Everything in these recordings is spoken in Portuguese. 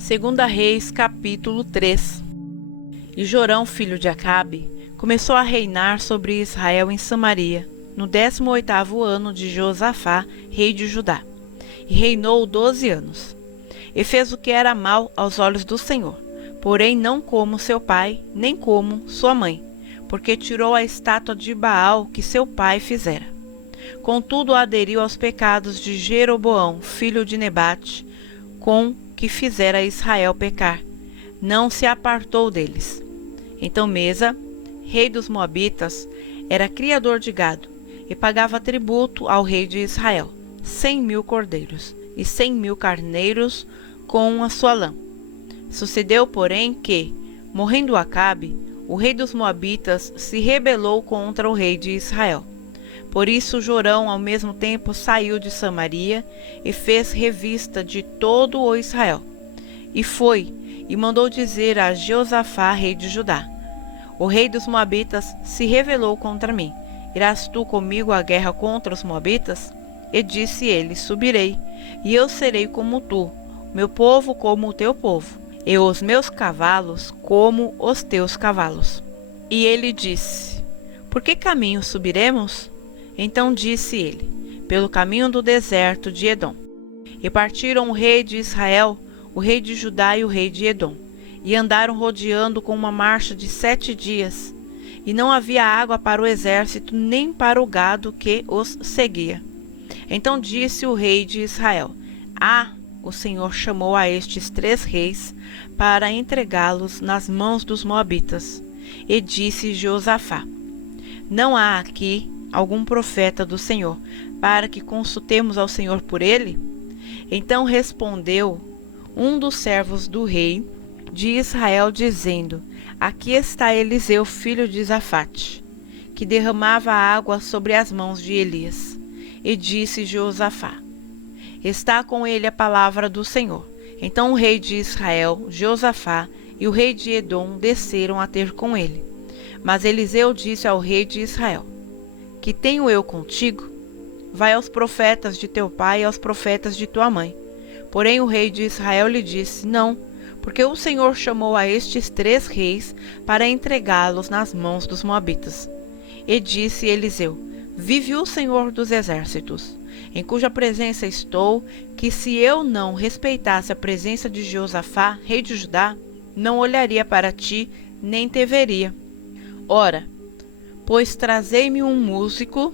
Segunda Reis, capítulo 3. E Jorão, filho de Acabe, começou a reinar sobre Israel em Samaria, no 18º ano de Josafá, rei de Judá, e reinou 12 anos. E fez o que era mal aos olhos do Senhor, porém não como seu pai, nem como sua mãe, porque tirou a estátua de Baal que seu pai fizera. Contudo, aderiu aos pecados de Jeroboão, filho de Nebate, com que fizera Israel pecar, não se apartou deles. Então Mesa, rei dos Moabitas, era criador de gado, e pagava tributo ao rei de Israel, 100.000 cordeiros, e 100.000 carneiros com a sua lã. Sucedeu, porém, que, morrendo Acabe, o rei dos Moabitas se rebelou contra o rei de Israel. Por isso Jorão ao mesmo tempo saiu de Samaria e fez revista de todo o Israel. E foi, e mandou dizer a Josafá, rei de Judá: o rei dos Moabitas se rebelou contra mim. Irás tu comigo à guerra contra os Moabitas? E disse ele: subirei, e eu serei como tu, meu povo como o teu povo, e os meus cavalos como os teus cavalos. E ele disse: por que caminho subiremos? Então disse ele: pelo caminho do deserto de Edom. E partiram o rei de Israel, o rei de Judá e o rei de Edom, e andaram rodeando com uma marcha de 7 dias, e não havia água para o exército, nem para o gado que os seguia. Então disse o rei de Israel: o Senhor chamou a estes 3 reis para entregá-los nas mãos dos moabitas. E disse Josafá: não há aqui algum profeta do Senhor, para que consultemos ao Senhor por ele? Então respondeu um dos servos do rei de Israel, dizendo: aqui está Eliseu, filho de Safate, que derramava água sobre as mãos de Elias. E disse Josafá: está com ele a palavra do Senhor. Então o rei de Israel, Josafá, e o rei de Edom desceram a ter com ele. Mas Eliseu disse ao rei de Israel: que tenho eu contigo? Vai aos profetas de teu pai e aos profetas de tua mãe. Porém o rei de Israel lhe disse: não, porque o Senhor chamou a estes 3 reis para entregá-los nas mãos dos moabitas. E disse Eliseu: vive o Senhor dos exércitos, em cuja presença estou, que se eu não respeitasse a presença de Josafá, rei de Judá, não olharia para ti, nem te veria. Ora, pois trazei-me um músico.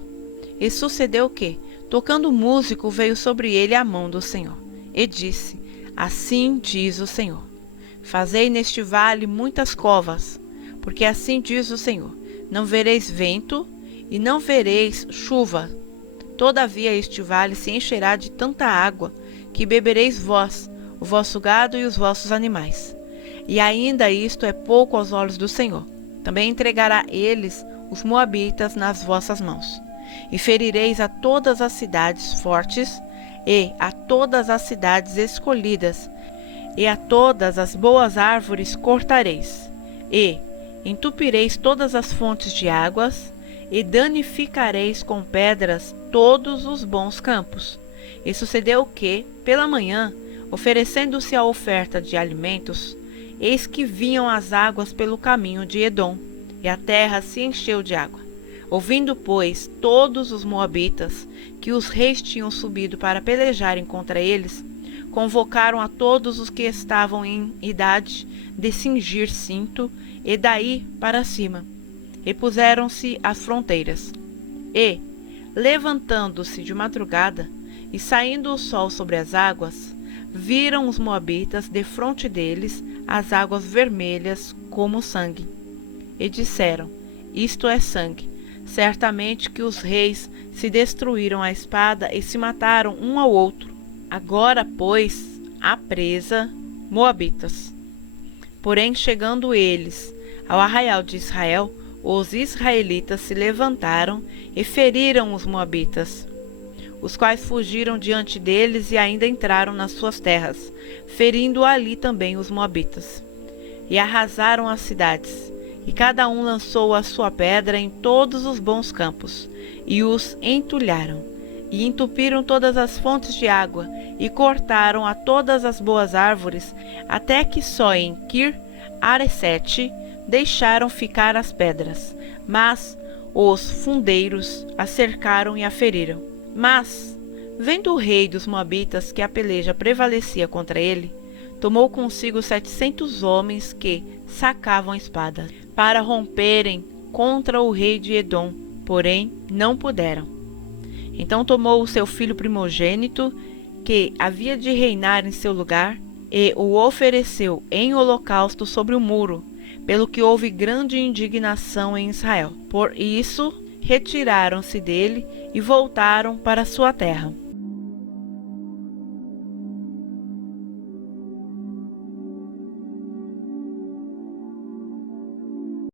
E sucedeu que, tocando o músico, veio sobre ele a mão do Senhor. E disse: assim diz o Senhor: fazei neste vale muitas covas, porque assim diz o Senhor: não vereis vento e não vereis chuva. Todavia este vale se encherá de tanta água, que bebereis vós, o vosso gado e os vossos animais. E ainda isto é pouco aos olhos do Senhor. Também entregará eles os moabitas nas vossas mãos. E ferireis a todas as cidades fortes, e a todas as cidades escolhidas, e a todas as boas árvores cortareis, e entupireis todas as fontes de águas, e danificareis com pedras todos os bons campos. E sucedeu que, pela manhã, oferecendo-se a oferta de alimentos, eis que vinham as águas pelo caminho de Edom, e a terra se encheu de água. Ouvindo, pois, todos os moabitas que os reis tinham subido para pelejarem contra eles, convocaram a todos os que estavam em idade de cingir cinto, e daí para cima, e puseram-se às fronteiras. E, levantando-se de madrugada, e saindo o sol sobre as águas, viram os moabitas defronte deles as águas vermelhas como sangue. E disseram: isto é sangue. Certamente que os reis se destruíram à espada e se mataram um ao outro. Agora, pois, a presa, moabitas. Porém, chegando eles ao arraial de Israel, os israelitas se levantaram e feriram os moabitas, os quais fugiram diante deles e ainda entraram nas suas terras, ferindo ali também os moabitas. E arrasaram as cidades, e cada um lançou a sua pedra em todos os bons campos, e os entulharam, e entupiram todas as fontes de água, e cortaram a todas as boas árvores, até que só em Kir-Haresete deixaram ficar as pedras. Mas os fundeiros a cercaram e a feriram. Mas, vendo o rei dos Moabitas que a peleja prevalecia contra ele, tomou consigo 700 homens que sacavam espadas, para romperem contra o rei de Edom, porém não puderam. Então tomou o seu filho primogênito, que havia de reinar em seu lugar, e o ofereceu em holocausto sobre o muro, pelo que houve grande indignação em Israel. Por isso, retiraram-se dele e voltaram para sua terra.